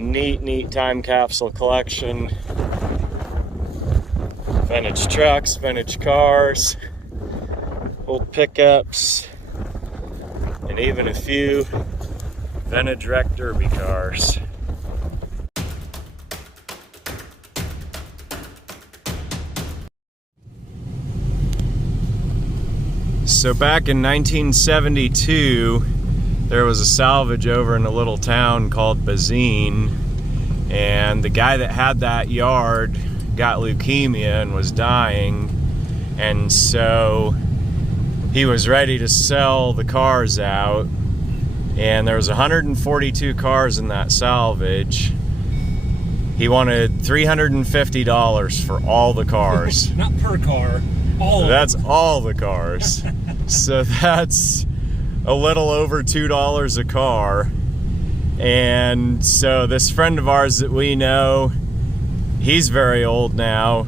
Neat time capsule collection. Vintage trucks, vintage cars, old pickups, and even a few vintage wrecked derby cars. So back in 1972, there was a salvage over in a little town called Bazine, and the guy that had that yard got leukemia and was dying, and so he was ready to sell the cars out, and there was 142 cars in that salvage. He wanted $350 for all the cars. Not per car, all of That's them. all the cars. So that's a little over $2 a car. And so this friend of ours that we know, he's very old now.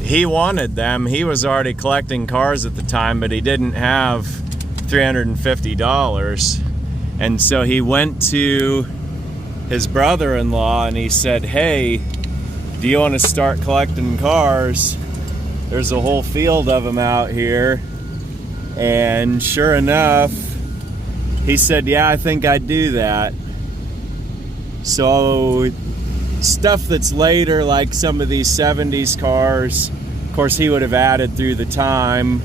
He wanted them. He was already collecting cars at the time, but he didn't have $350. And so he went to his brother-in-law and he said, "Hey, do you want to start collecting cars? There's a whole field of them out here." And sure enough, he said, "Yeah, I think I'd do that." So stuff that's later, like some of these 70s cars, of course he would have added through the time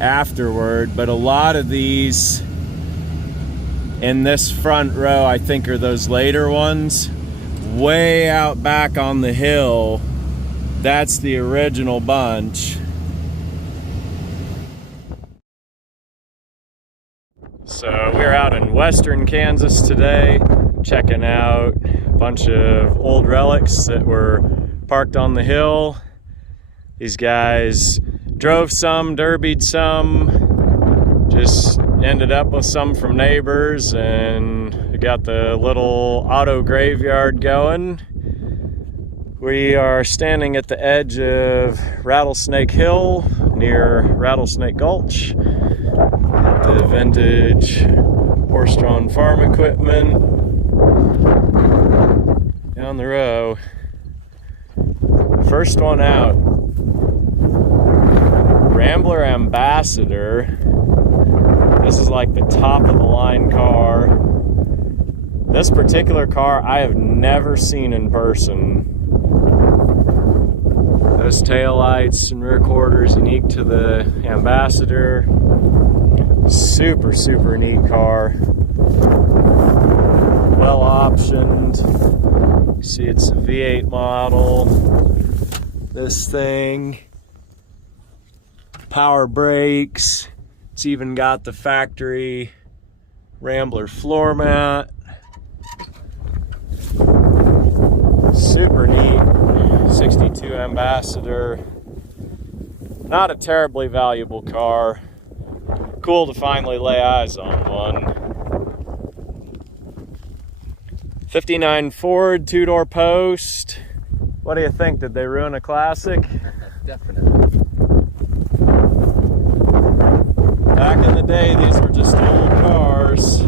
afterward, but a lot of these in this front row, I think, are those later ones. Way out back on the hill, that's the original bunch. So we're out in western Kansas today, checking out a bunch of old relics that were parked on the hill. These guys drove some, derbied some, just ended up with some from neighbors, and we got the little auto graveyard going. We are standing at the edge of Rattlesnake Hill near Rattlesnake Gulch. Got the vintage horse-drawn farm equipment down the row. First one out, Rambler Ambassador. This is like the top of the line car. This particular car I have never seen in person. Those taillights and rear quarters unique to the Ambassador. Super neat car. Well optioned. You see it's a V8 model. This thing. Power brakes. It's even got the factory Rambler floor mat. Super neat. 62 Ambassador. Not a terribly valuable car. Cool to finally lay eyes on one. 59 Ford, two-door post. What do you think? Did they ruin a classic? Definitely. Back in the day, these were just old cars.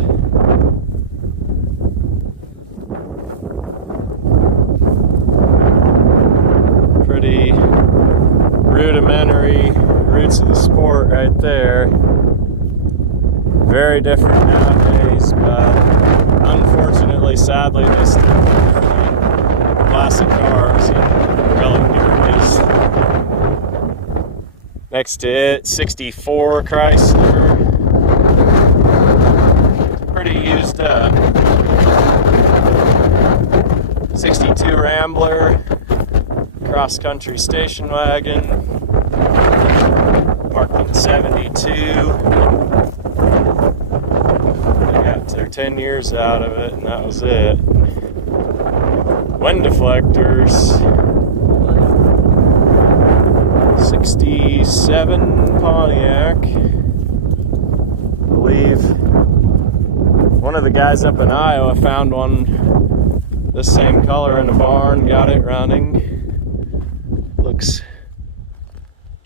Pretty rudimentary roots of the sport right there. Very different nowadays, but unfortunately, sadly, they still classic cars and relic derbies. Next to it, 64 Chrysler. Pretty used up. 62 Rambler. Cross-country station wagon. Parked in 72. They got their 10 years out of it, and that was it. Wind deflectors. 67 Pontiac. I believe one of the guys up in Iowa found one the same color in a barn, got it running. Looks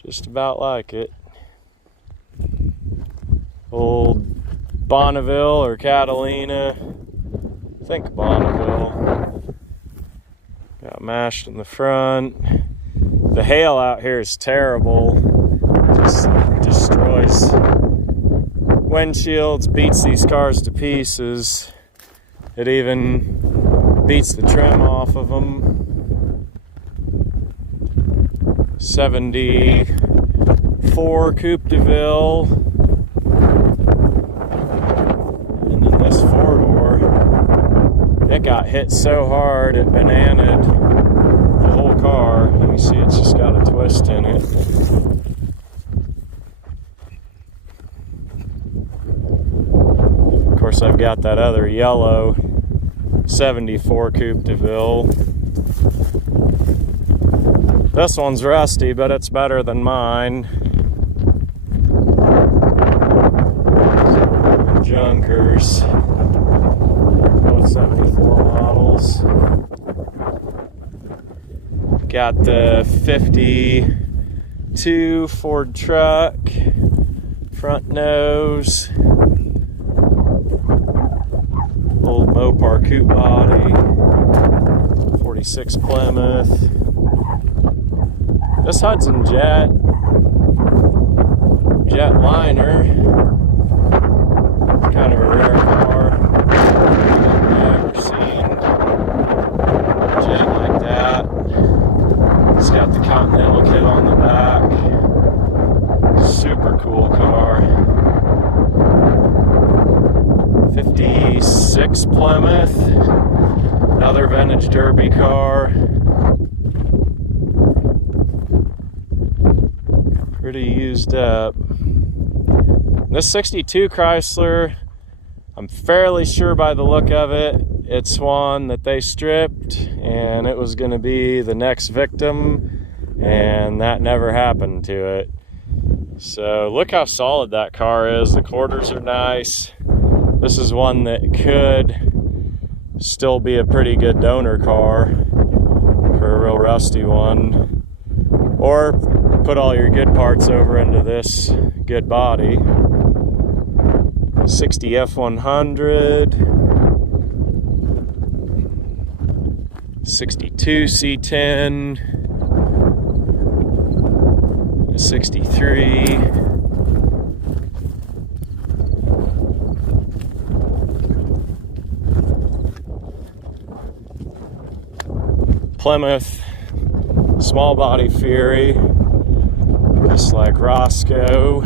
just about like it. Old Bonneville or Catalina. I think Bonneville. Got mashed in the front. The hail out here is terrible. Just destroys windshields, beats these cars to pieces. It even beats the trim off of them. 74 Coupe de Ville. And then this four-door, it got hit so hard it bananaed the whole car. You can see it's just got a twist in it. Of course, I've got that other yellow 74 Coupe de Ville. This one's rusty, but it's better than mine. Junkers. Both 74 models. Got the 52 Ford truck. Front nose. Old Mopar coupe body. 46 Plymouth. This Hudson Jetliner, kind of a rare car. I've never seen a jet like that. It's got the Continental kit on the back. Super cool car. 56 Plymouth, another vintage derby car. Pretty used up. This 62 Chrysler, I'm fairly sure by the look of it, it's one that they stripped and it was going to be the next victim, and that never happened to it. So look how solid that car is. The quarters are nice. This is one that could still be a pretty good donor car for a real rusty one. Or put all your good parts over into this good body. 60 F100, 62 C10, 63, Plymouth small body Fury, just like Roscoe.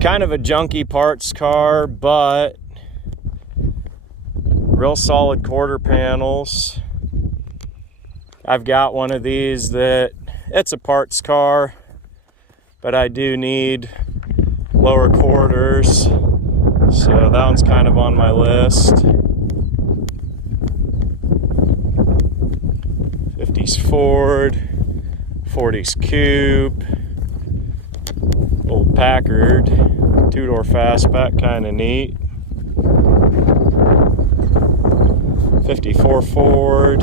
Kind of a junky parts car, but real solid quarter panels. I've got one of these that it's a parts car, but I do need lower quarters, so that one's kind of on my list. 50s Ford, 40s Coupe, old Packard, two-door fastback, kind of neat. 54 Ford.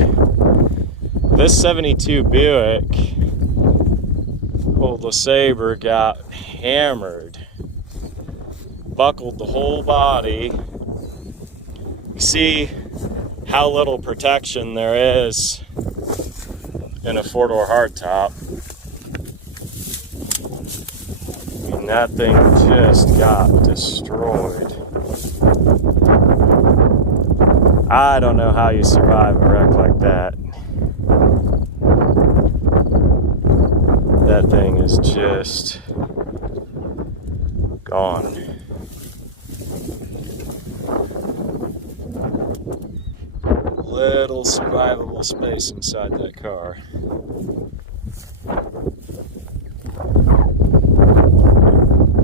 This 72 Buick, old LeSabre, got hammered. Buckled the whole body. You see how little protection there is in a four-door hardtop. I mean, that thing just got destroyed. I don't know how you survive a wreck like that. That thing is just gone. Little survivable space inside that car.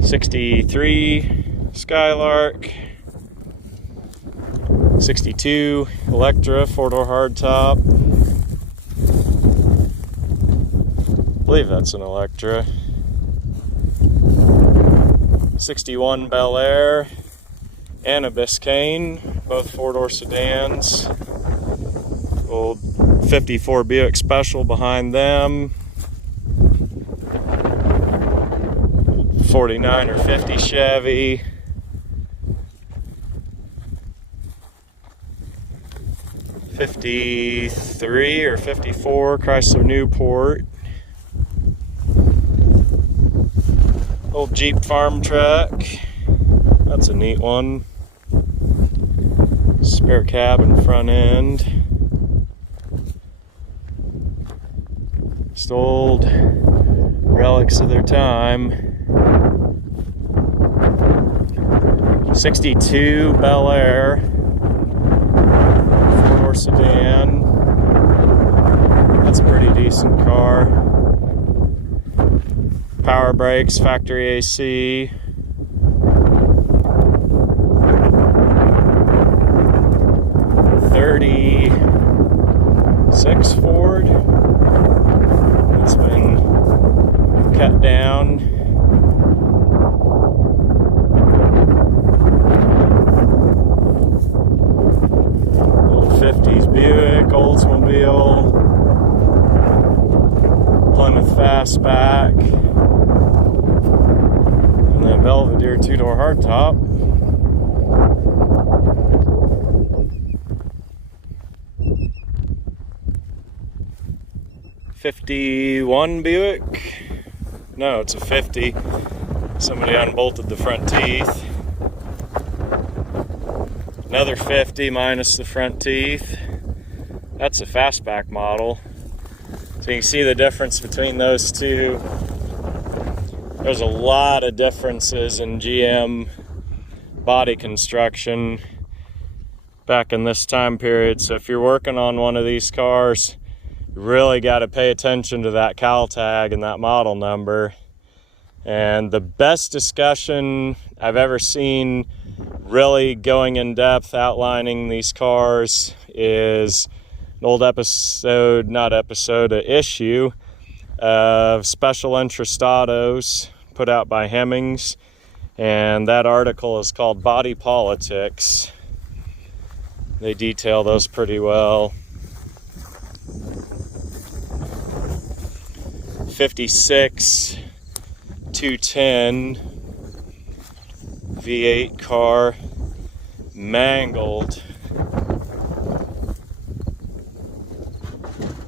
'63 Skylark, 62 Electra, four-door hardtop. I believe that's an Electra. 61 Bel Air and a Biscayne, both four-door sedans. Old 54 Buick Special behind them. 49 or 50 Chevy. 53 or 54 Chrysler Newport. Old Jeep farm truck. That's a neat one. Spare cab and front end. Just old relics of their time. 62 Bel Air. 4-door sedan. That's a pretty decent car. Power brakes, factory AC. '36 Ford. It's been cut down. Old 50s Buick, Oldsmobile, Plymouth Fastback, and then Belvedere 2-door hardtop. '51 Buick. No, it's a 50. Somebody unbolted the front teeth. Another 50 minus the front teeth. That's a fastback model. So you can see the difference between those two. There's a lot of differences in GM body construction back in this time period. So if you're working on one of these cars, you really got to pay attention to that cal tag and that model number. And the best discussion I've ever seen, really going in depth outlining these cars, is an old issue of Special Interest Autos put out by Hemmings, and that article is called Body Politics. They detail those pretty well. 56 210 V8 car, mangled.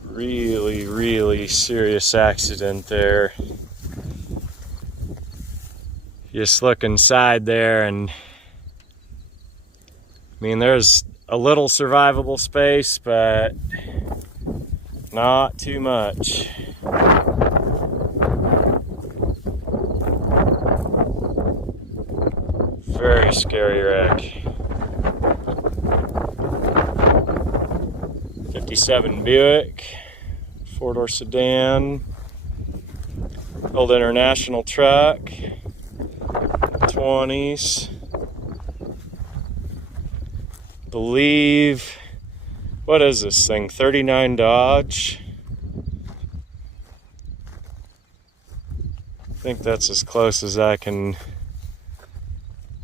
Really serious accident there. You just look inside there and, I mean, there's a little survivable space, but not too much. Very scary wreck. 57 Buick, 4-door sedan, old International truck, 20s. Believe, what is this thing? 39 Dodge. I think that's as close as I can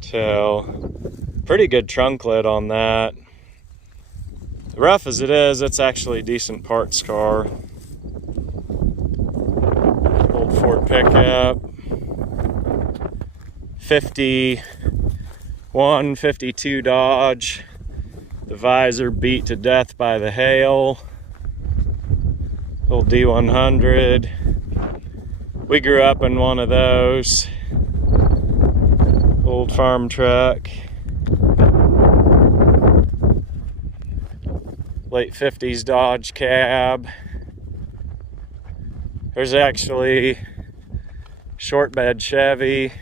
tell. Pretty good trunk lid on that. Rough as it is, it's actually a decent parts car. Old Ford pickup. 51, 52 Dodge. The visor beat to death by the hail. Old D100. We grew up in one of those. Old farm truck. Late 50s Dodge cab. There's actually short bed Chevy,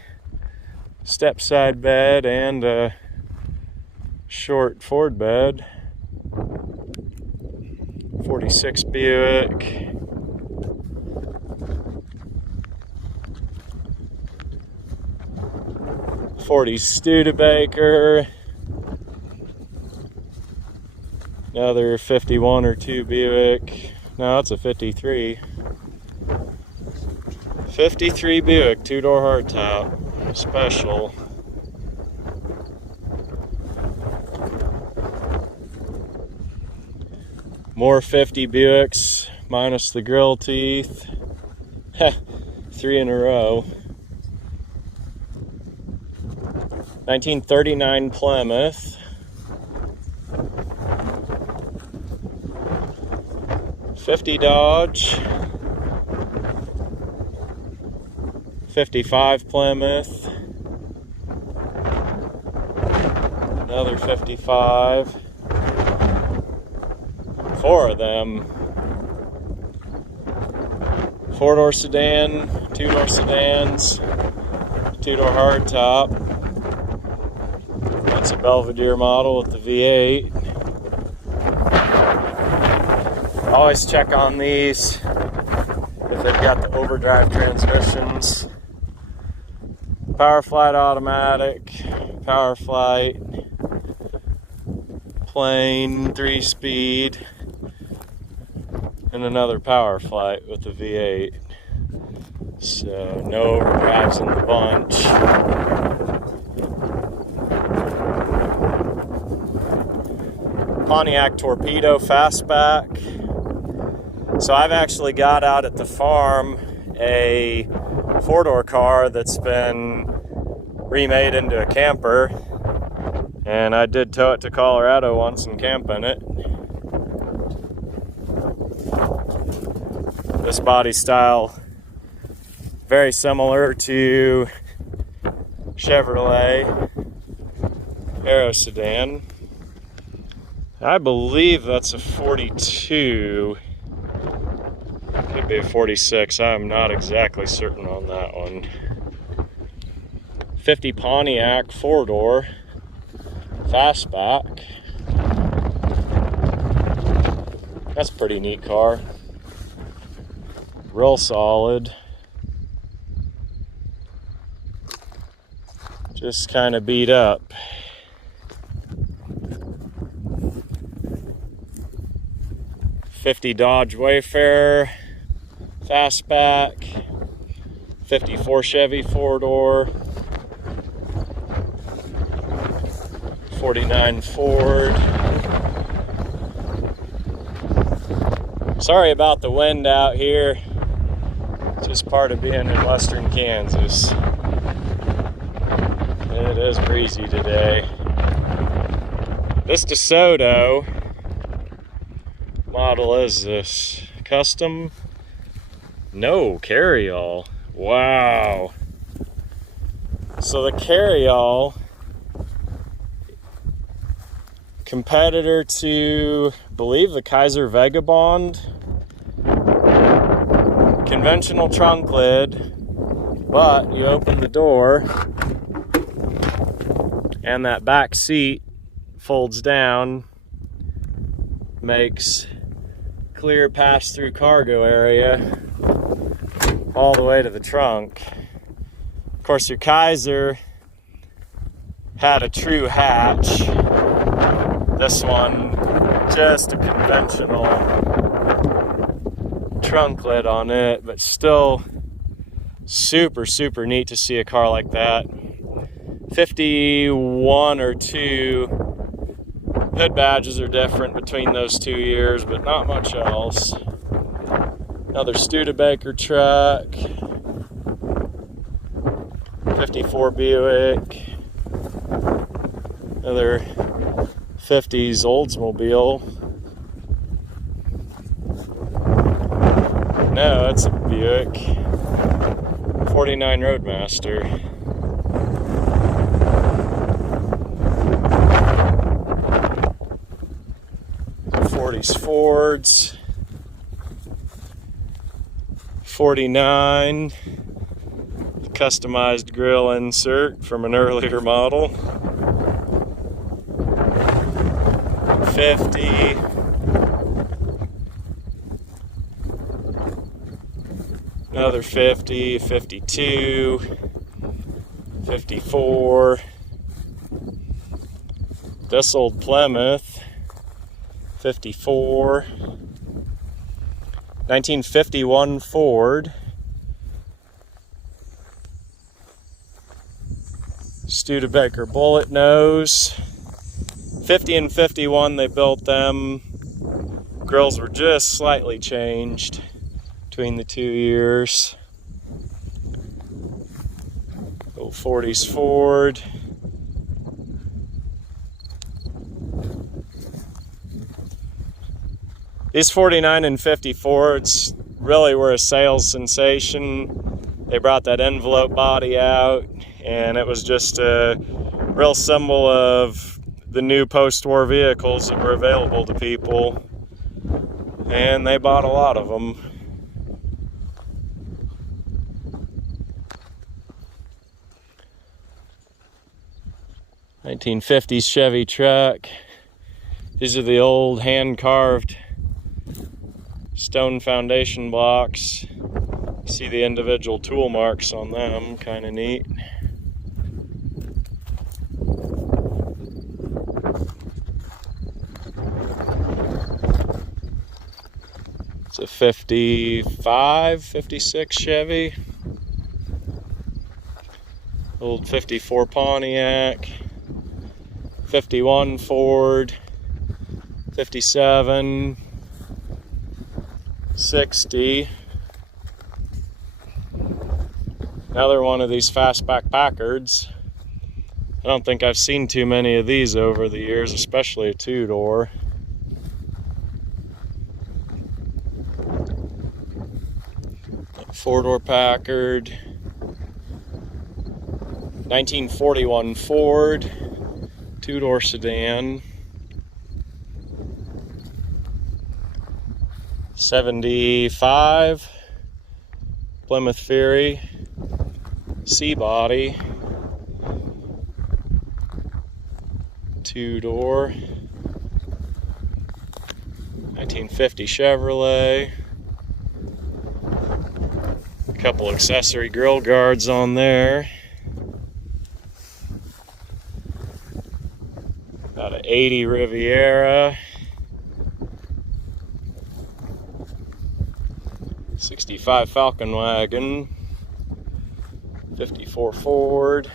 step side bed, and a short Ford bed. 46 Buick. '40s Studebaker. Another 51 or 2 Buick. No, it's a 53. 53 Buick, 2-door hardtop, special. More 50 Buicks, minus the grill teeth. 3 in a row. 1939 Plymouth. 50 Dodge, 55 Plymouth, another 55, 4 of them, 4-door sedan, 2-door sedans, 2-door hardtop. That's a Belvedere model with the V8. Always check on these if they've got the overdrive transmissions. Power Flight automatic, Power Flight, plain 3-speed, and another Power Flight with the V8. So no overdrives in the bunch. Pontiac Torpedo Fastback. So I've actually got out at the farm a 4-door car that's been remade into a camper, and I did tow it to Colorado once and camp in it. This body style, very similar to Chevrolet Aero sedan. I believe that's a 42. Could be a 46. I'm not exactly certain on that one. 50 Pontiac 4-door Fastback. That's a pretty neat car. Real solid. Just kind of beat up. '50 Dodge Wayfarer Fastback, 54 Chevy 4-door, 49 Ford. Sorry about the wind out here. It's just part of being in western Kansas. It is breezy today. This DeSoto model is this? Custom? No, carryall. Wow. So the carryall, competitor to, I believe, the Kaiser Vagabond. Conventional trunk lid, but you open the door and that back seat folds down, makes clear pass-through cargo area all the way to the trunk. Of course, your Kaiser had a true hatch. This one, just a conventional trunk lid on it, but still super, super neat to see a car like that. 51 or 2 hood badges are different between those 2 years, but not much else. Another Studebaker truck, 54 Buick, another 50s Oldsmobile. No, it's a Buick, 49 Roadmaster. Fords, 49, customized grill insert from an earlier model, 50, another 50, 52, 54, this old Plymouth, 54, 1951 Ford, Studebaker bullet nose, 50 and 51 they built them. Grills were just slightly changed between the 2 years. Old 40s Ford. These 49 and 50 Fords really were a sales sensation. They brought that envelope body out, and it was just a real symbol of the new post-war vehicles that were available to people, and they bought a lot of them. '50s Chevy truck. These are the old hand-carved stone foundation blocks. You see the individual tool marks on them, kind of neat. It's a 55, 56 Chevy. Old 54 Pontiac. 51 Ford. 57. 60. Another one of these Fastback Packards. I don't think I've seen too many of these over the years, especially a two-door. Four-door Packard. 1941 Ford. Two-door sedan. 75 Plymouth Fury, C-body, two-door, 1950 Chevrolet, a couple accessory grill guards on there, about an 80 Riviera, 65 Falcon wagon, 54 Ford,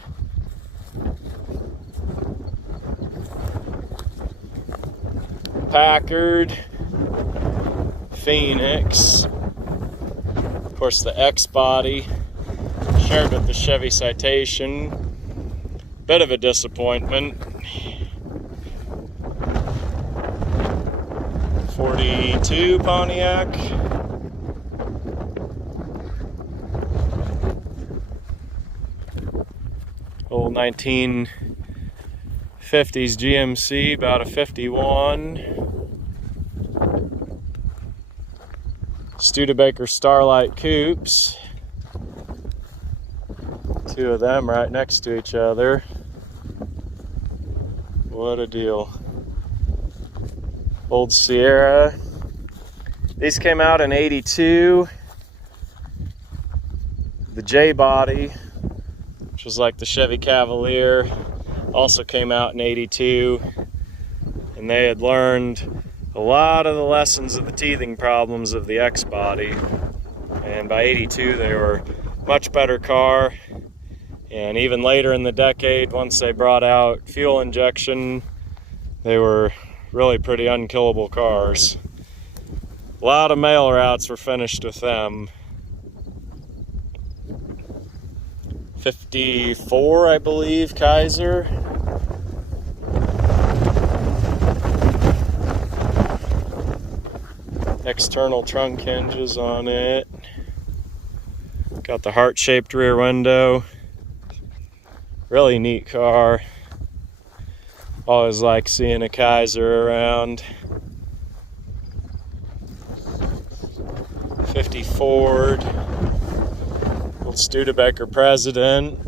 Packard, Phoenix, of course the X-body, shared with the Chevy Citation, bit of a disappointment. 42 Pontiac, old 1950s GMC, about a 51. Studebaker Starlight Coupes. Two of them right next to each other. What a deal. Old Sierra. These came out in '82. The J-body, which was like the Chevy Cavalier, also came out in '82, and they had learned a lot of the lessons of the teething problems of the X-body, and by '82 they were a much better car. And even later in the decade, once they brought out fuel injection, they were really pretty unkillable cars. A lot of mail routes were finished with them. 54, I believe, Kaiser. External trunk hinges on it. Got the heart-shaped rear window. Really neat car. Always like seeing a Kaiser around. 50 Ford. Old Studebaker President.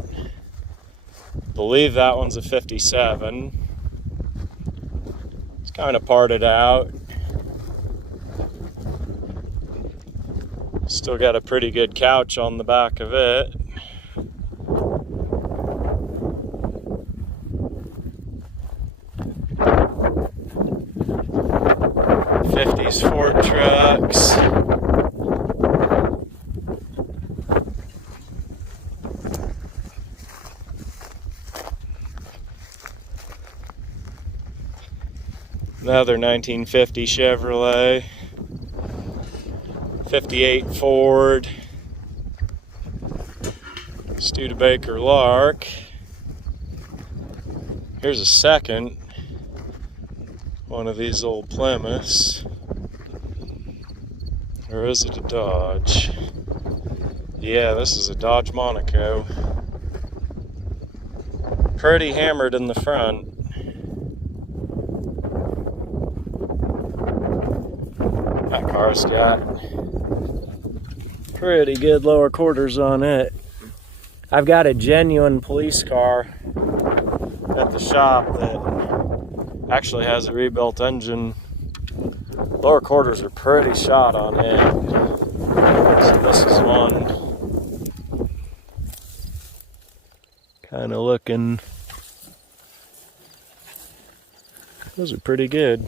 Believe that one's a 57. It's kind of parted out. Still got a pretty good couch on the back of it. '50s Ford trucks. Another 1950 Chevrolet. 58 Ford. Studebaker Lark. Here's a second one of these old Plymouths. Or is it a Dodge? Yeah, this is a Dodge Monaco. Pretty hammered in the front. That car's got pretty good lower quarters on it. I've got a genuine police car at the shop that actually has a rebuilt engine. Lower quarters are pretty shot on it. So this is one. Kind of looking. Those are pretty good.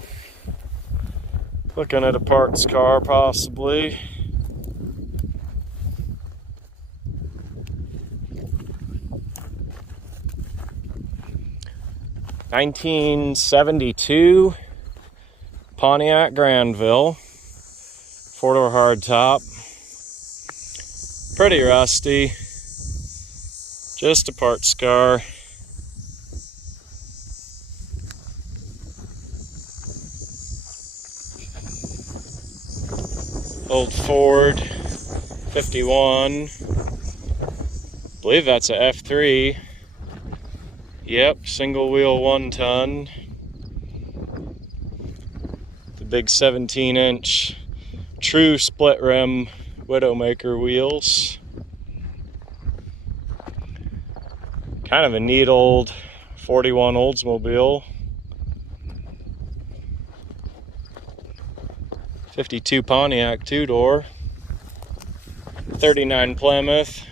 Looking at a parts car, possibly. '72 Pontiac Granville, 4-door hardtop. Pretty rusty. Just a parts car. Old Ford 51. Believe that's a F3. Yep, single wheel 1 ton. The big 17-inch true split rim Widowmaker wheels. Kind of a neat old 41 Oldsmobile. 52 Pontiac 2-door. 39 Plymouth.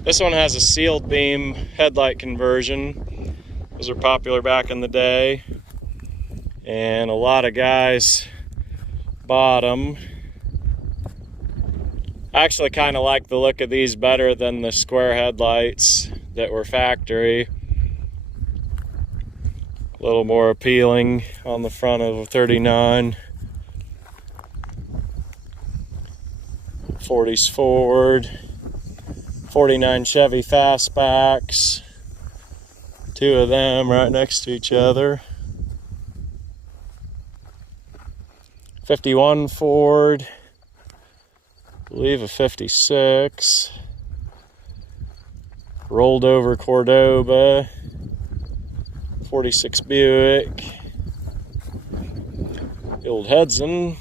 This one has a sealed beam headlight conversion. Those are popular back in the day. And a lot of guys bought them. I actually kind of like the look of these better than the square headlights that were factory. A little more appealing on the front of a 39. 40s Ford. 49 Chevy Fastbacks. 2 of them right next to each other. 51 Ford. I believe a 56. Rolled over Cordoba. 46 Buick. The old Hudson.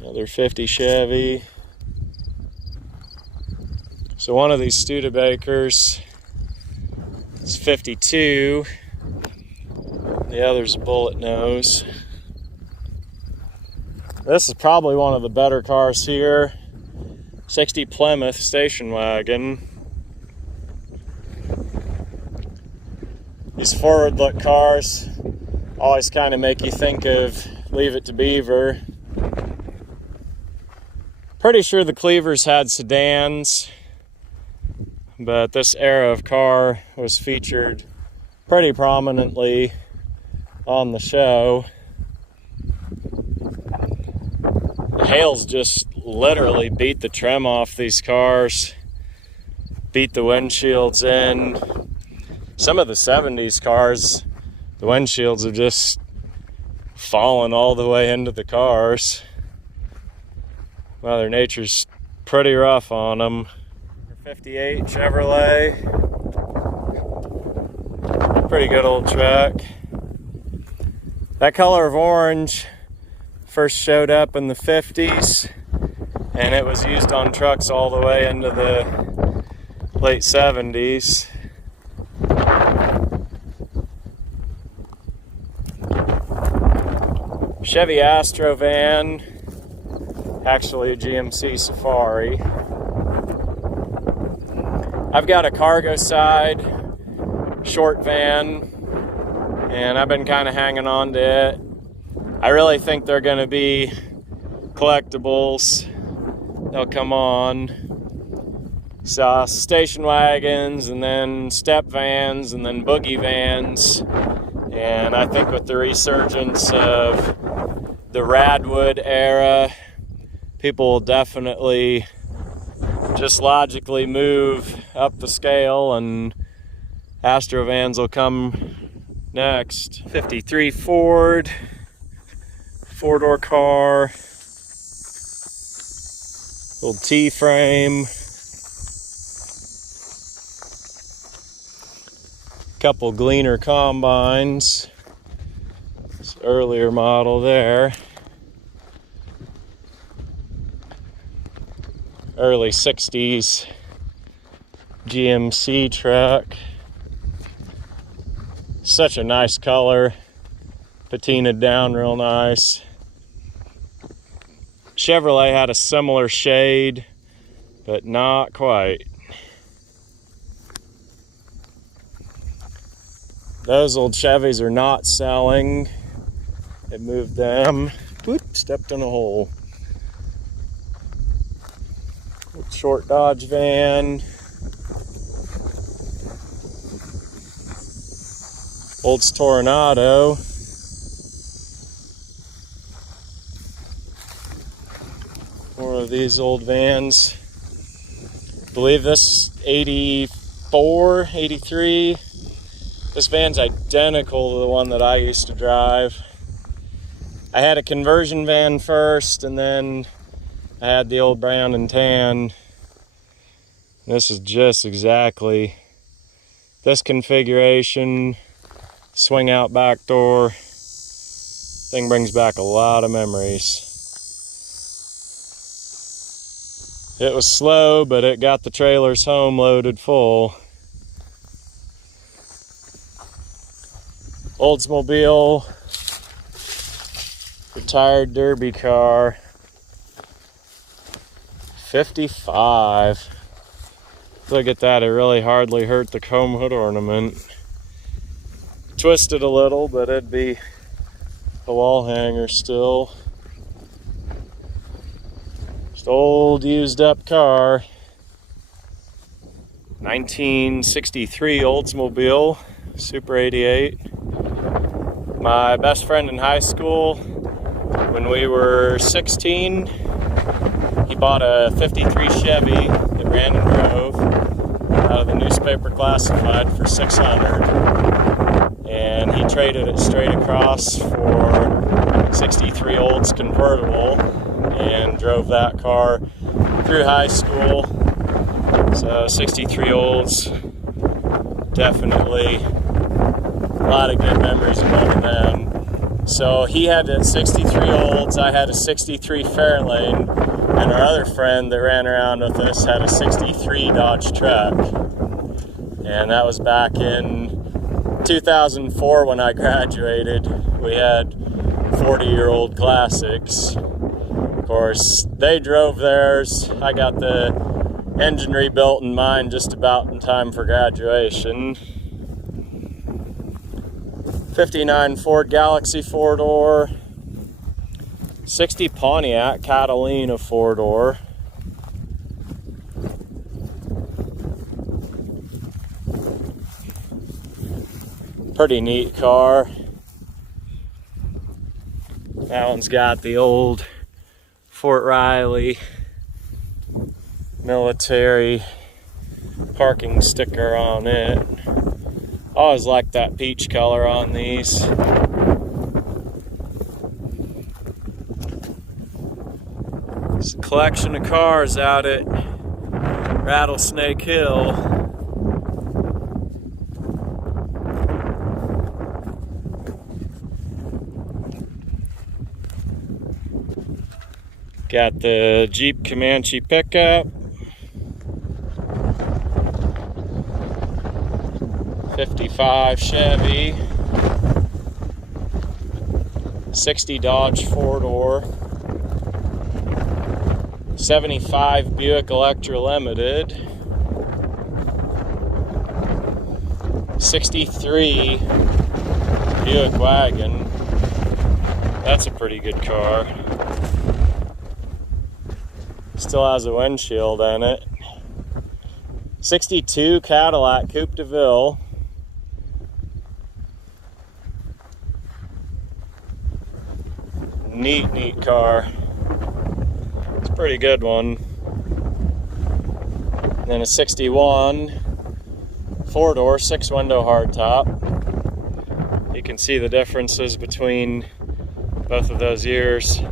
Another 50 Chevy. So one of these Studebakers is 52. The other's a bullet nose. This is probably one of the better cars here. 60 Plymouth station wagon. These forward look cars always kind of make you think of Leave It to Beaver. Pretty sure the Cleavers had sedans, but this era of car was featured pretty prominently on the show. The hails just literally beat the trim off these cars, beat the windshields in. Some of the 70s cars, the windshields have just fallen all the way into the cars. Mother Nature's pretty rough on them. 58 Chevrolet. Pretty good old truck. That color of orange first showed up in the 50s, and it was used on trucks all the way into the late 70s. Chevy Astro van, actually a GMC Safari. I've got a cargo side short van, and I've been kind of hanging on to it. I really think they're going to be collectibles. They'll come on. So station wagons, and then step vans, and then boogie vans. And I think with the resurgence of the Radwood era, people will definitely just logically move up the scale, and Astro vans will come next. 53 Ford, 4-door car. Little T-frame. Couple Gleaner combines. This earlier model there. Early 60s GMC truck. Such a nice color. Patinaed down real nice. Chevrolet had a similar shade, but not quite. Those old Chevys are not selling. They moved them. Whoop, stepped in a hole. Old short Dodge van. Old Toronado. More of these old vans. I believe this 84, 83. This van's identical to the one that I used to drive. I had a conversion van first, and then I had the old brown and tan. This is just exactly this configuration. Swing out back door. Thing brings back a lot of memories. It was slow, but it got the trailers home loaded full. Oldsmobile, retired derby car, 55. Look at that, it really hardly hurt the chrome hood ornament. Twisted a little, but it'd be a wall hanger still. Just old used up car. 1963 Oldsmobile, Super 88. My best friend in high school, when we were 16, he bought a 53 Chevy that ran and drove out of the newspaper classified for $600. And he traded it straight across for 63 Olds convertible and drove that car through high school. So 63 Olds, definitely a lot of good memories about them. So he had a 63 Olds, I had a 63 Fairlane, and our other friend that ran around with us had a 63 Dodge truck. And that was back in 2004 when I graduated. We had 40-year-old classics. Of course, they drove theirs. I got the engine rebuilt in mine just about in time for graduation. 59 Ford Galaxy 4-door. 60 Pontiac Catalina 4-door. Pretty neat car. That one's got the old Fort Riley military parking sticker on it. I always like that peach color on these. It's a collection of cars out at Rattlesnake Hill. Got the Jeep Comanche pickup. 55 Chevy. 60 Dodge 4-door. 75 Buick Electra Limited. 63 Buick wagon. That's a pretty good car. Still has a windshield in it. 62 Cadillac Coupe de Ville. Neat car. It's a pretty good one. And then a 61 4-door, 6-window hardtop. You can see the differences between both of those years.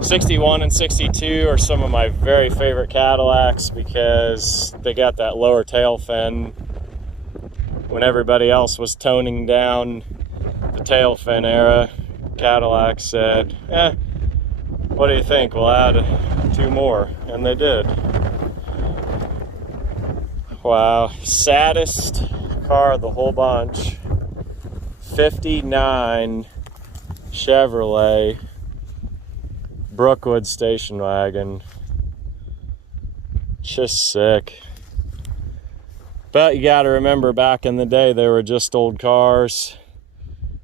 61 and 62 are some of my very favorite Cadillacs because they got that lower tail fin. When everybody else was toning down the tail fin era, Cadillac said, what do you think? We'll add 2 more. And they did. Wow. Saddest car of the whole bunch. 59 Chevrolet Brookwood station wagon. Just sick. But you got to remember, back in the day, they were just old cars.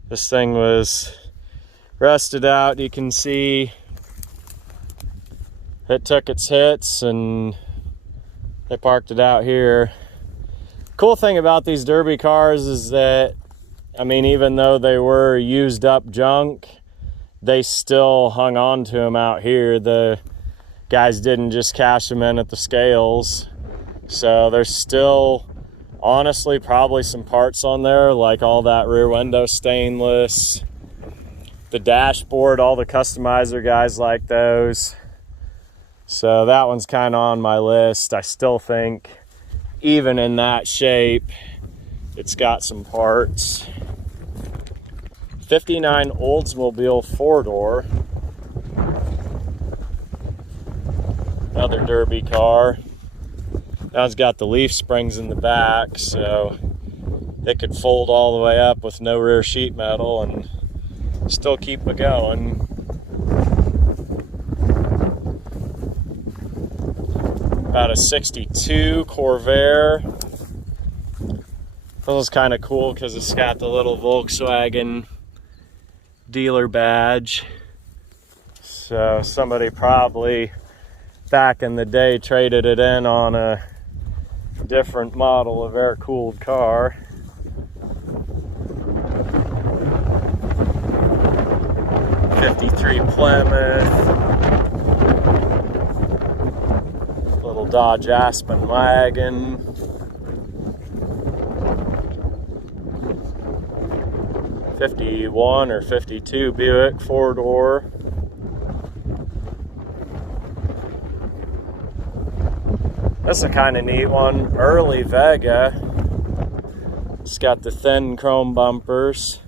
This thing was rusted out. You can see it took its hits, and they parked it out here. Cool thing about these derby cars is that, I mean, even though they were used up junk, they still hung on to them out here. The guys didn't just cash them in at the scales. So there's still, honestly, probably some parts on there, like all that rear window stainless. The dashboard, all the customizer guys like those. So that one's kind of on my list. I still think, even in that shape, it's got some parts. 59 Oldsmobile 4-door. Another derby car. Now it's got the leaf springs in the back, so it could fold all the way up with no rear sheet metal and still keep it going. About a 62 Corvair. This is kind of cool because it's got the little Volkswagen dealer badge. So somebody probably back in the day traded it in on a different model of air-cooled car. '53 Plymouth. Little Dodge Aspen wagon. '51 or '52 Buick 4-door. This is a kind of neat one. Early Vega. It's got the thin chrome bumpers.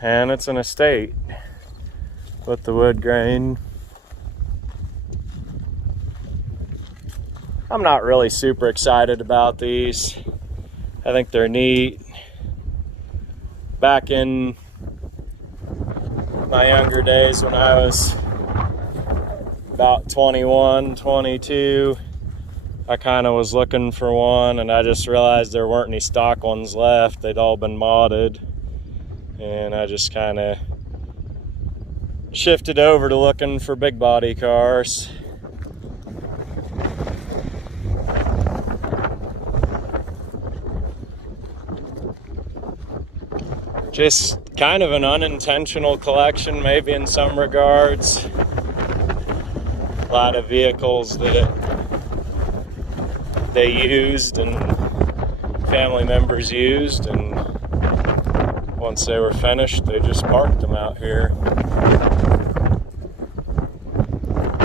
And it's an estate with the wood grain. I'm not really super excited about these. I think they're neat. Back in my younger days when I was about 21, 22, I kind of was looking for one, and I just realized there weren't any stock ones left. They'd all been modded, and I just kind of shifted over to looking for big body cars. Just kind of an unintentional collection, maybe in some regards. A lot of vehicles that they used and family members used, and once they were finished, they just parked them out here.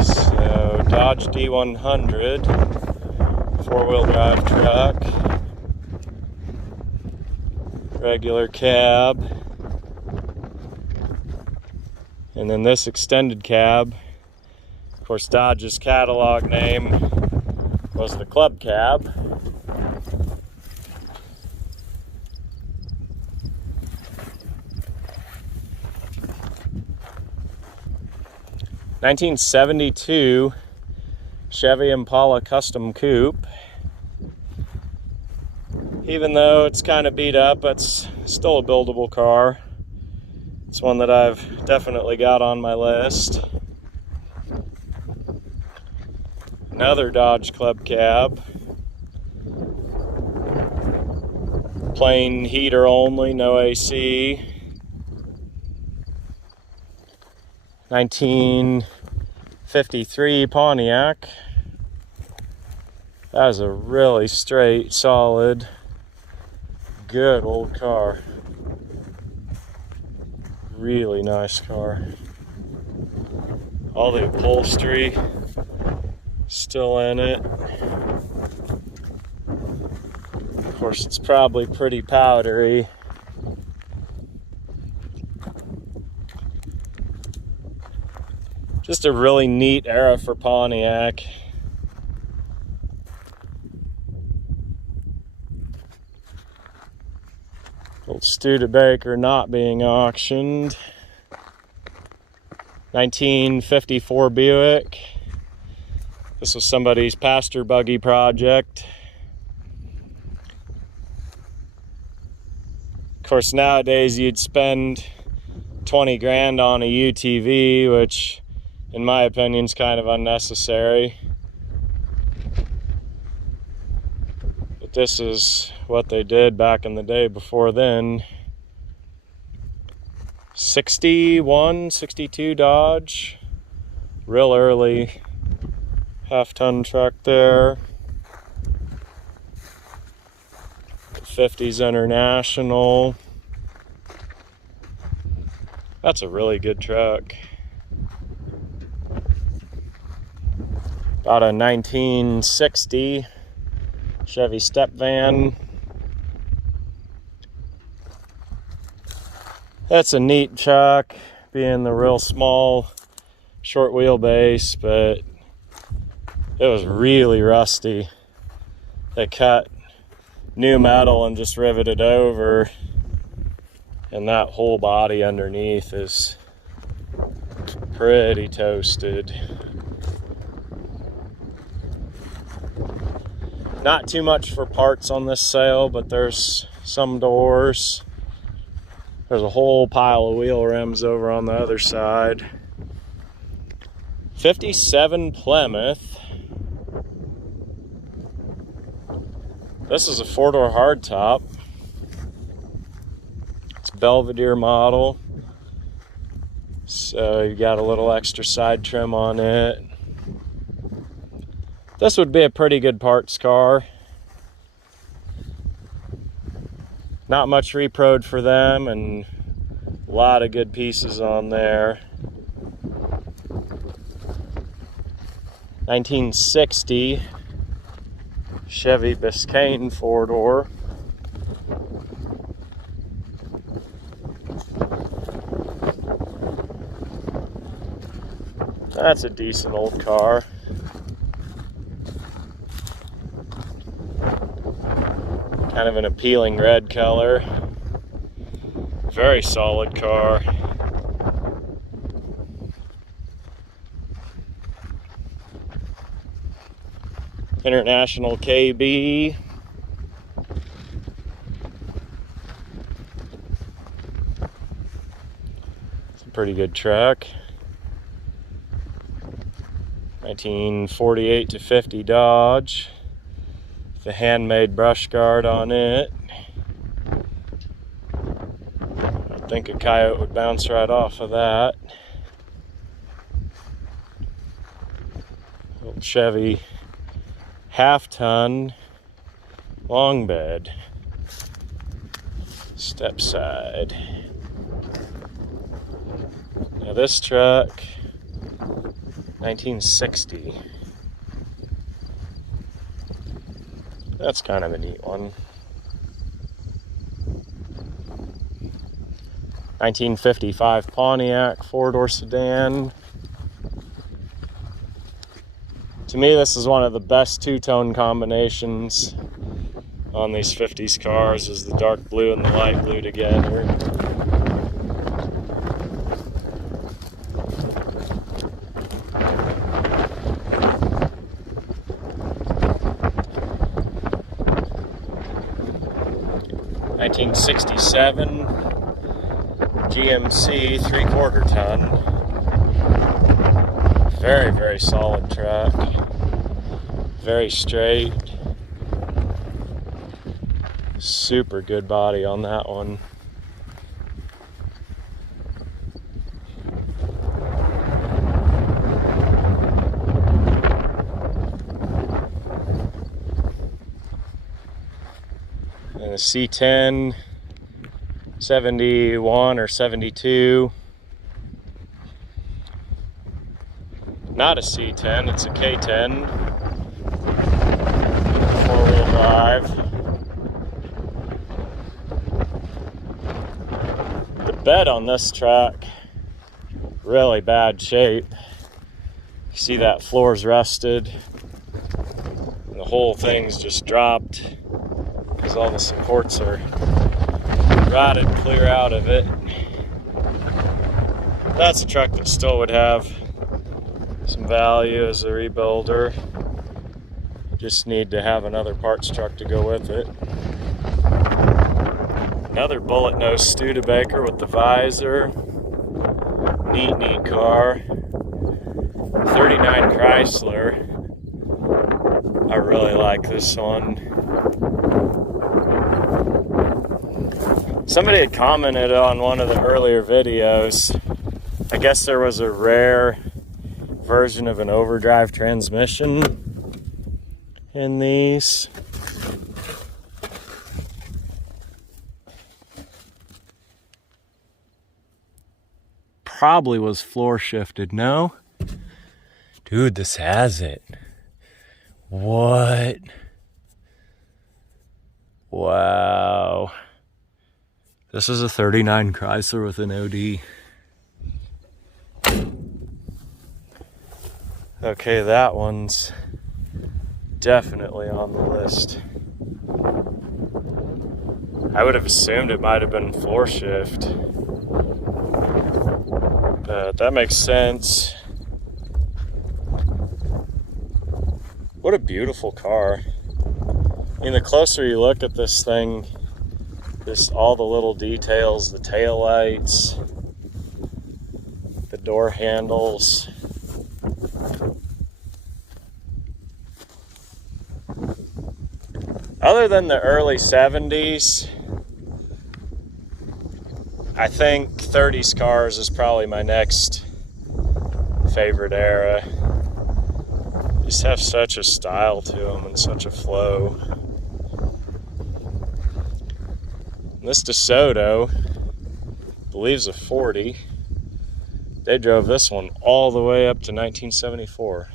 So, Dodge D100, 4-wheel drive truck. Regular cab, and then this extended cab. Of course, Dodge's catalog name was the Club Cab. '72 Chevy Impala Custom Coupe. Even though it's kind of beat up, it's still a buildable car. It's one that I've definitely got on my list. Another Dodge Club Cab. Plain heater only, no AC. 1953 Pontiac. That was a really straight, solid, good old car. Really nice car. All the upholstery still in it. Of course, it's probably pretty powdery. Just a really neat era for Pontiac. Old Studebaker not being auctioned. 1954 Buick. This was somebody's pasture buggy project. Of course, nowadays you'd spend 20 grand on a UTV, which in my opinion is kind of unnecessary. But this is what they did back in the day before then. 61, 62 Dodge. Real early half-ton truck there. 50s International. That's a really good truck. About a 1960 Chevy step van. That's a neat truck, being the real small, short wheelbase, but it was really rusty. They cut new metal and just riveted over, and that whole body underneath is pretty toasted. Not too much for parts on this sale, but there's some doors. There's a whole pile of wheel rims over on the other side. 57 Plymouth. This is a four-door hardtop. It's a Belvedere model. So you got a little extra side trim on it. This would be a pretty good parts car. Not much reproed for them, and a lot of good pieces on there. 1960 Chevy Biscayne four-door. That's a decent old car. Kind of an appealing red color. Very solid car. International KB. It's a pretty good truck. 1948 to 50 Dodge. The handmade brush guard on it. I think a coyote would bounce right off of that. Old Chevy half-ton long bed. Step side. Now this truck, 1960. That's kind of a neat one. 1955 Pontiac four-door sedan. To me, this is one of the best two-tone combinations on these 50s cars, is the dark blue and the light blue together. '67 GMC 3/4 ton. Very, very solid truck. Very straight. Super good body on that one. And a C10 71 or 72. Not a C10, it's a K10. 4-wheel drive. The bed on this truck, really bad shape. You see that floor's rusted. And the whole thing's just dropped because all the supports are rotted clear out of it. That's a truck that still would have some value as a rebuilder. Just need to have another parts truck to go with it. Another bullet nose Studebaker with the visor. Neat car. 39 Chrysler. I really like this one. Somebody had commented on one of the earlier videos. I guess there was a rare version of an overdrive transmission in these. Probably was floor shifted, no? Dude, this has it. What? Wow. This is a 39 Chrysler with an OD. Okay, that one's definitely on the list. I would have assumed it might have been floor shift. But that makes sense. What a beautiful car. I mean, the closer you look at this thing, just all the little details, the tail lights, the door handles. Other than the early 70s, I think 30s cars is probably my next favorite era. Just have such a style to them and such a flow. And this DeSoto, I believe, is a 40. They drove this one all the way up to 1974.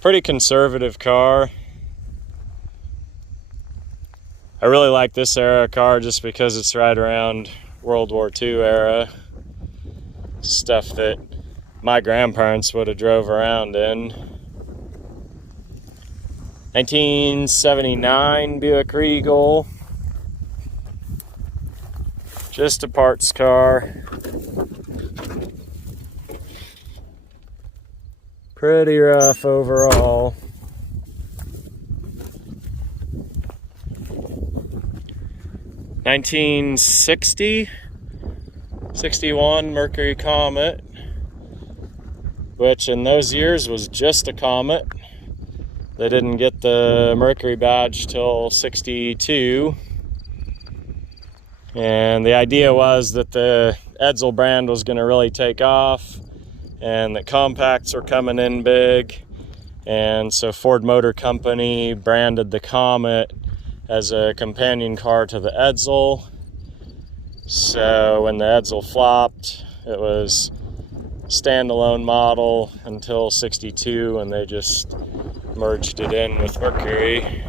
Pretty conservative car. I really like this era car just because it's right around World War II era. Stuff that my grandparents would have drove around in. 1979 Buick Regal. Just a parts car. Pretty rough overall. (1960) 61 Mercury Comet, which in those years was just a Comet. They didn't get the Mercury badge till 62. And the idea was that the Edsel brand was going to really take off, and that compacts were coming in big. And so Ford Motor Company branded the Comet as a companion car to the Edsel. So when the Edsel flopped, it was a standalone model until 62, and they just merged it in with Mercury.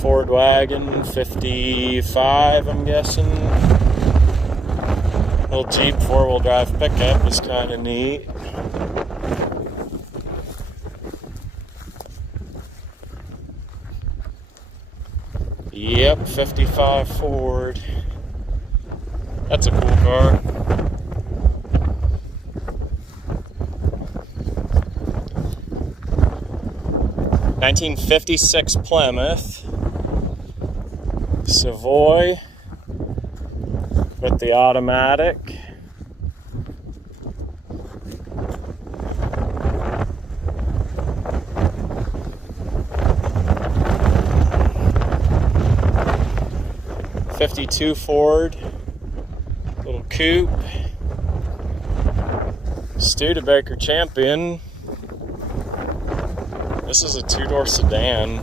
Ford wagon, 55, I'm guessing. Little Jeep 4-wheel drive pickup is kind of neat. Yep, 55 Ford. That's a cool car. (1956) Plymouth Savoy with the automatic. '52 Ford, little coupe. Studebaker Champion. This is a two-door sedan.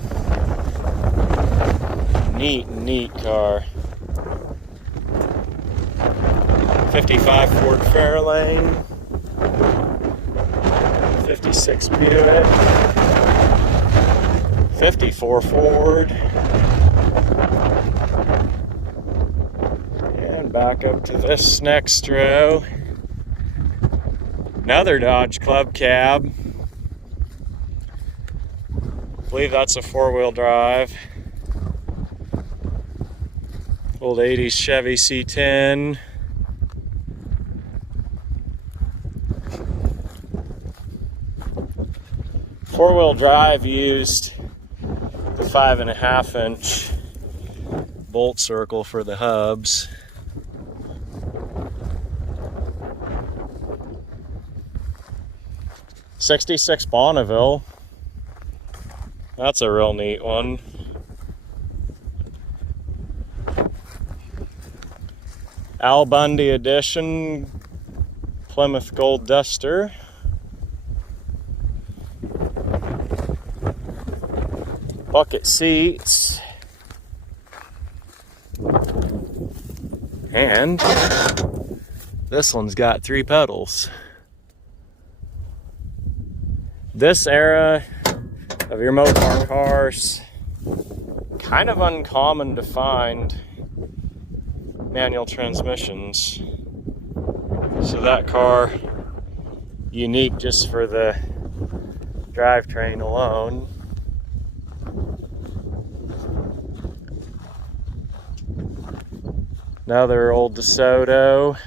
Neat car. 55 Ford Fairlane. 56 Buick. 54 Ford. And back up to this next row. Another Dodge Club cab. I believe that's a four-wheel drive. Old 80s Chevy C10. Four-wheel drive used the 5.5-inch bolt circle for the hubs. '66 Bonneville. That's a real neat one. Al Bundy edition Plymouth Gold Duster. Bucket seats. And this one's got 3 pedals. This era of your mopar cars, kind of uncommon to find manual transmissions. So that car, unique just for the drivetrain alone. Another old DeSoto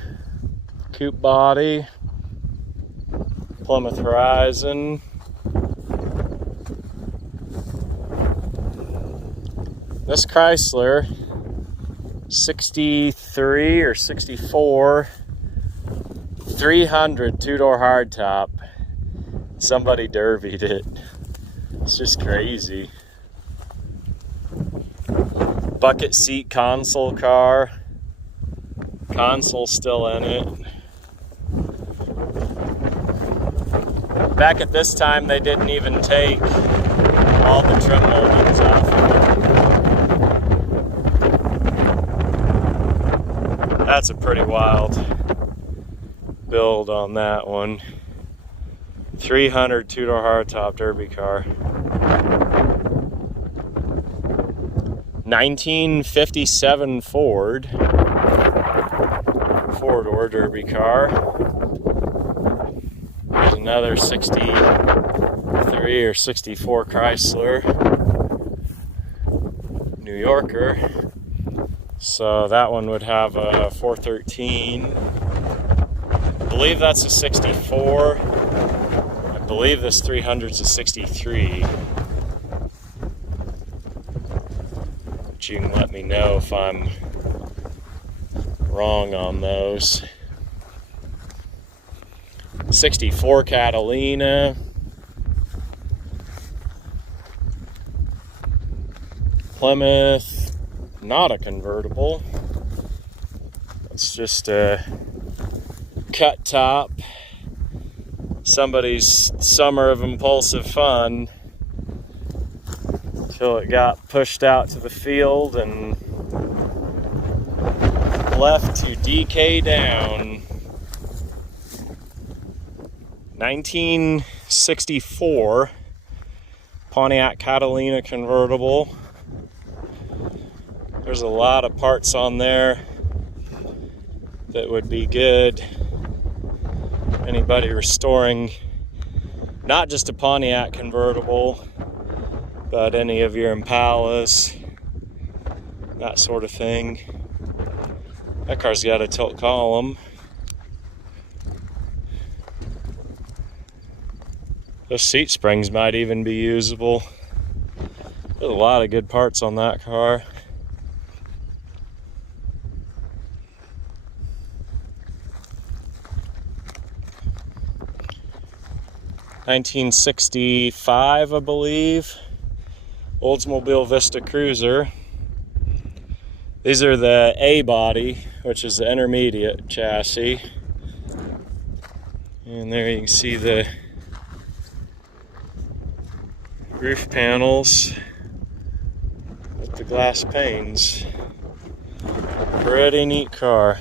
coupe body, Plymouth Horizon. This Chrysler, 63 or 64, 300 two-door hardtop. Somebody derbied it. It's just crazy. Bucket seat console car. Console still in it. Back at this time, they didn't even take all the trim moldings off of it. That's a pretty wild build on that one. 300 two-door hardtop derby car. 1957 Ford. Four-door derby car. There's another 63 or 64 Chrysler. New Yorker. So that one would have a 413. I believe that's a 64. I believe this 300's a 63. But you can let me know if I'm wrong on those. 64 Catalina. Plymouth. Not a convertible. It's just a cut top. Somebody's summer of impulsive fun until it got pushed out to the field and left to decay down. 1964 Pontiac Catalina convertible. There's a lot of parts on there that would be good. Anybody restoring not just a Pontiac convertible, but any of your Impalas, that sort of thing. That car's got a tilt column. Those seat springs might even be usable. There's a lot of good parts on that car. '65, I believe. Oldsmobile Vista Cruiser. These are the A body, which is the intermediate chassis. And there you can see the roof panels with the glass panes. Pretty neat car.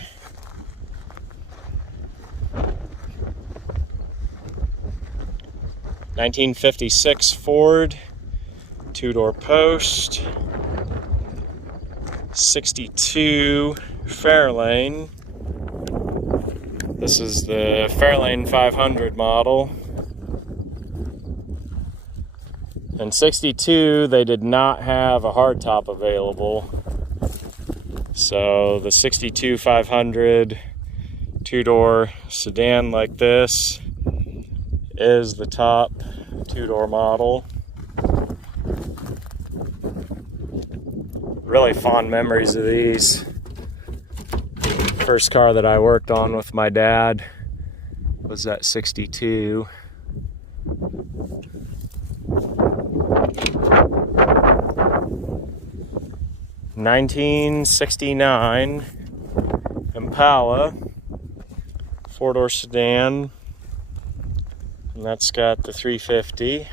'56 Ford, two-door post. '62 Fairlane. This is the Fairlane 500 model. In '62, they did not have a hardtop available. So the '62 500 two-door sedan like this is the top two-door model. Really fond memories of these. First car that I worked on with my dad was that '62. '69 Impala, four-door sedan, and that's got the 350, or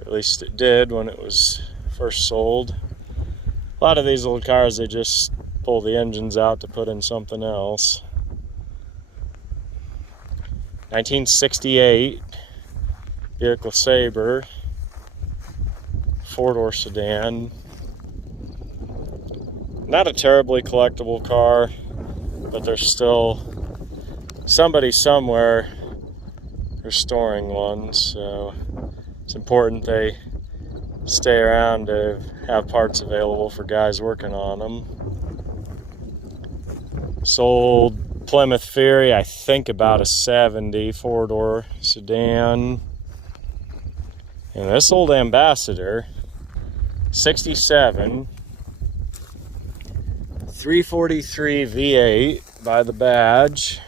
at least it did when it was first sold. A lot of these old cars, they just pull the engines out to put in something else. 1968 Buick LeSabre, four-door sedan. Not a terribly collectible car, but there's still somebody somewhere restoring one, so it's important they stay around to have parts available for guys working on them. Sold Plymouth Fury, I think about a '70 four-door sedan. And this old Ambassador, '67 343 V8 by the badge.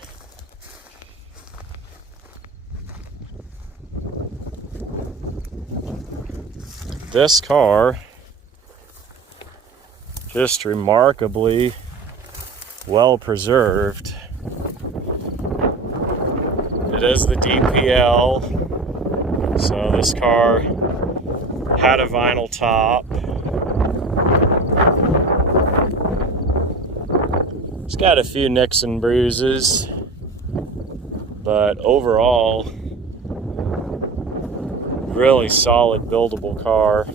This car, just remarkably well preserved. It is the DPL, so this car had a vinyl top. It's got a few nicks and bruises, but overall, really solid, buildable car.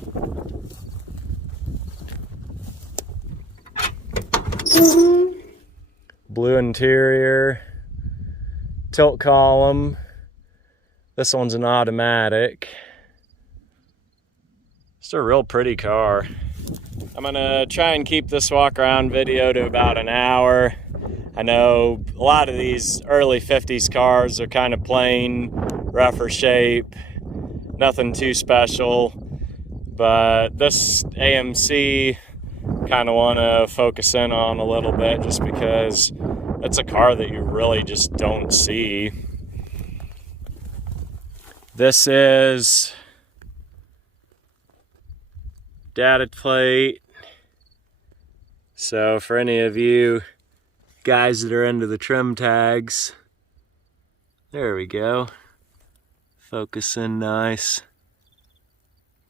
Blue interior, tilt column. This one's an automatic. It's a real pretty car. I'm gonna try and keep this walk around video to about an hour. I know a lot of these early 50s cars are kind of plain, rougher shape, nothing too special, but this AMC kind of want to focus in on a little bit just because it's a car that you really just don't see. This is data plate. So for any of you guys that are into the trim tags, there we go. Focus in nice.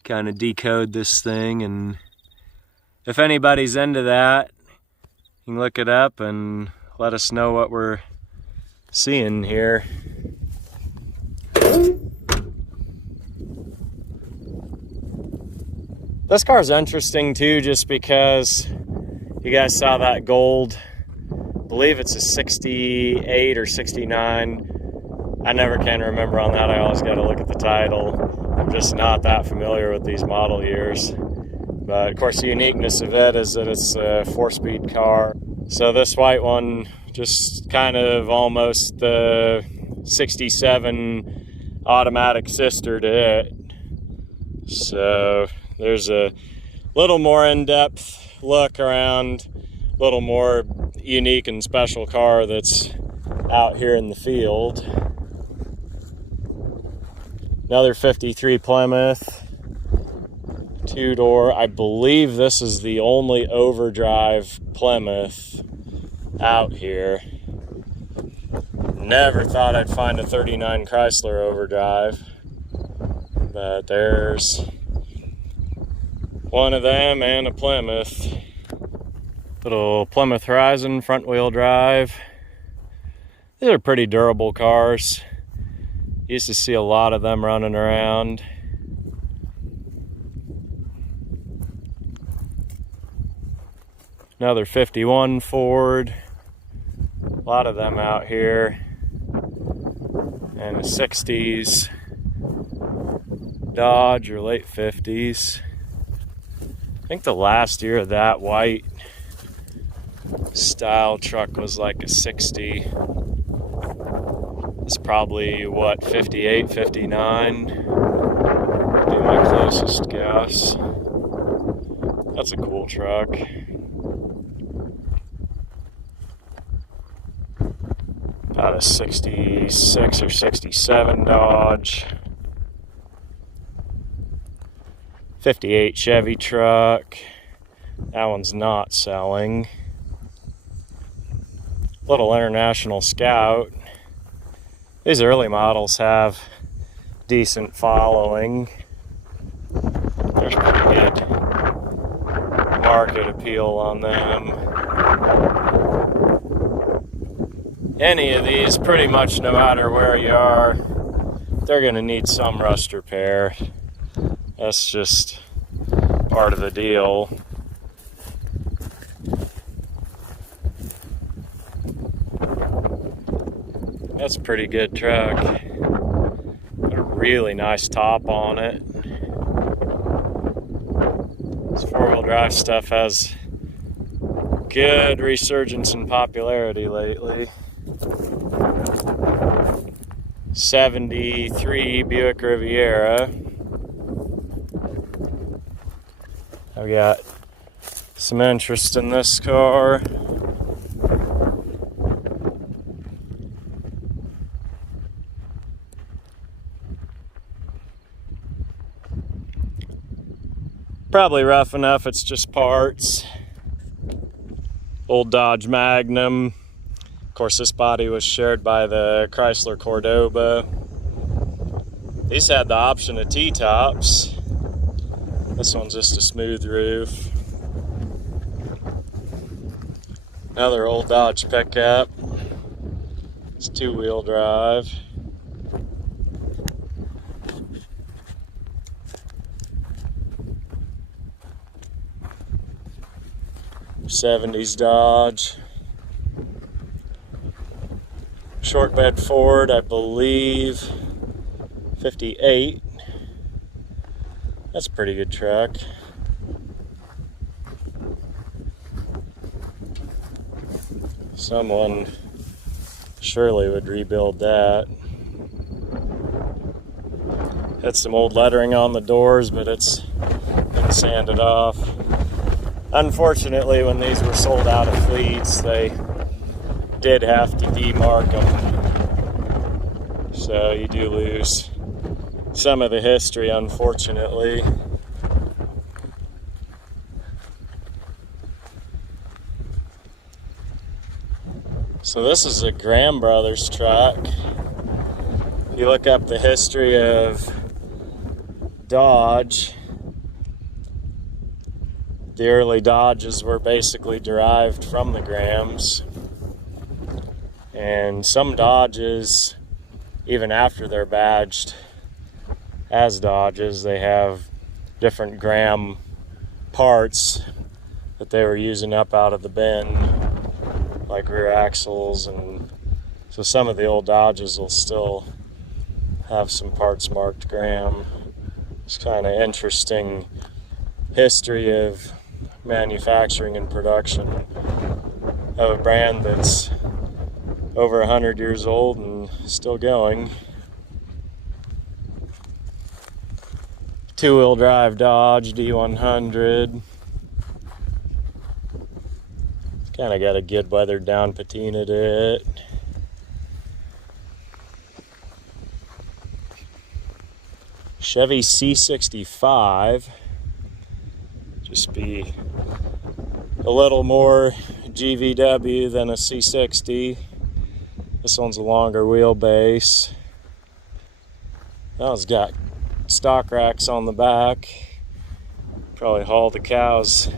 Kind of decode this thing, and if anybody's into that, you can look it up and let us know what we're seeing here. This car's interesting too, just because you guys saw that gold. I believe it's a 68 or 69. I never can remember on that. I always got to look at the title. I'm just not that familiar with these model years. But of course the uniqueness of it is that it's a 4-speed car. So this white one, just kind of almost the 67 automatic sister to it. So there's a little more in-depth look around, a little more unique and special car that's out here in the field. Another 53 Plymouth, two-door. I believe this is the only overdrive Plymouth out here. Never thought I'd find a '39 Chrysler overdrive, but but there's one of them and a Plymouth. Little Plymouth Horizon front wheel drive. These are pretty durable cars. Used to see a lot of them running around. Another 51 Ford. A lot of them out here. And a 60s Dodge or late 50s. I think the last year of that white style truck was like a 60. It's probably what, 58, 59? Be my closest guess. That's a cool truck. About a 66 or 67 Dodge. 58 Chevy truck. That one's not selling. Little International Scout. These early models have decent following. There's pretty good market appeal on them. Any of these, pretty much no matter where you are, they're going to need some rust repair. That's just part of the deal. That's a pretty good truck. Got a really nice top on it. This four-wheel drive stuff has good resurgence in popularity lately. 73 Buick Riviera. I've got some interest in this car. Probably rough enough, it's just parts. Old Dodge Magnum. Of course, this body was shared by the Chrysler Cordoba. These had the option of T-tops. This one's just a smooth roof. Another old Dodge pickup. It's two-wheel drive. '70s Dodge. Short bed Ford, I believe. 58. That's a pretty good truck. Someone surely would rebuild that. Had some old lettering on the doors, but it's been sanded off. Unfortunately, when these were sold out of fleets, they did have to demark them. So you do lose some of the history, unfortunately. So this is a Graham Brothers truck. If you look up the history of Dodge, the early Dodges were basically derived from the Grahams. And some Dodges, even after they're badged as Dodges, they have different Graham parts that they were using up out of the bin, like rear axles. And so some of the old Dodges will still have some parts marked Graham. It's kind of interesting history of manufacturing and production of a brand that's over 100 years old and still going. Two-wheel drive Dodge D100. It's kind of got a good weathered down patina to it. Chevy C65. Just be a little more GVW than a C60. This one's a longer wheelbase. That one's got stock racks on the back. Probably haul the cows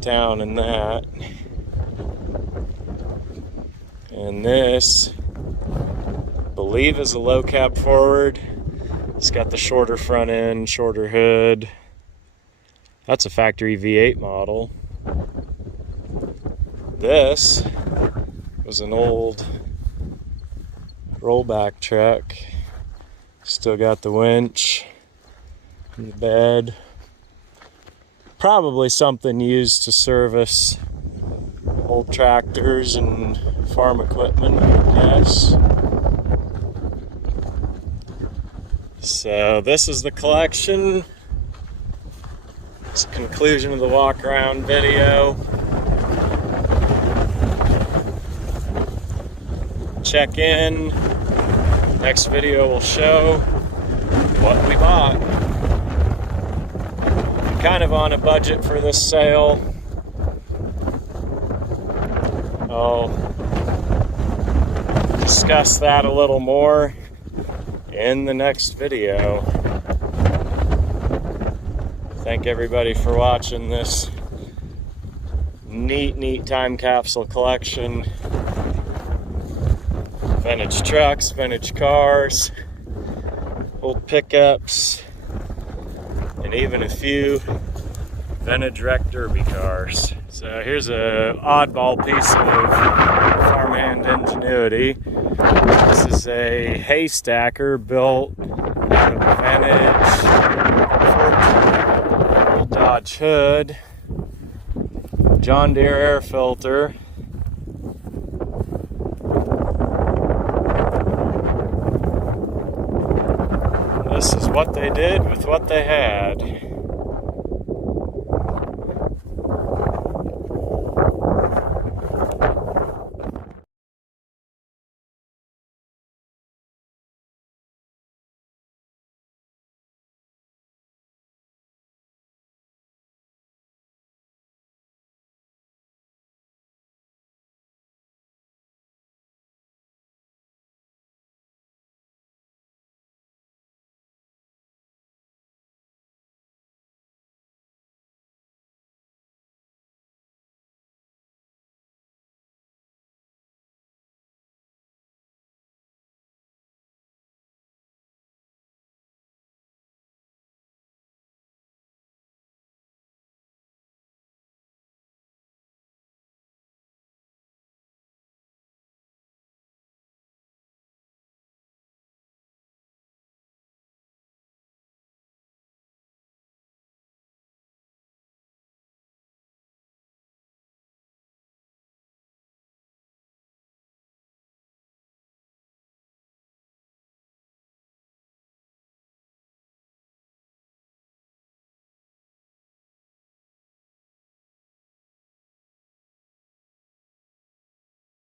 down in that. And this, I believe, is a low cab forward. It's got the shorter front end, shorter hood. That's a factory V8 model. This was an old rollback truck. Still got the winch and the bed. Probably something used to service old tractors and farm equipment, I guess. So this is the collection. It's the conclusion of the walk around video. Check in. Next video will show what we bought. I'm kind of on a budget for this sale. I'll discuss that a little more in the next video. Thank everybody for watching this neat time capsule collection. Vintage trucks, vintage cars, old pickups, and even a few vintage wrecked derby cars. So here's an oddball piece of farmhand ingenuity. This is a hay stacker built out of a vintage old Dodge hood, John Deere air filter. This is what they did with what they had.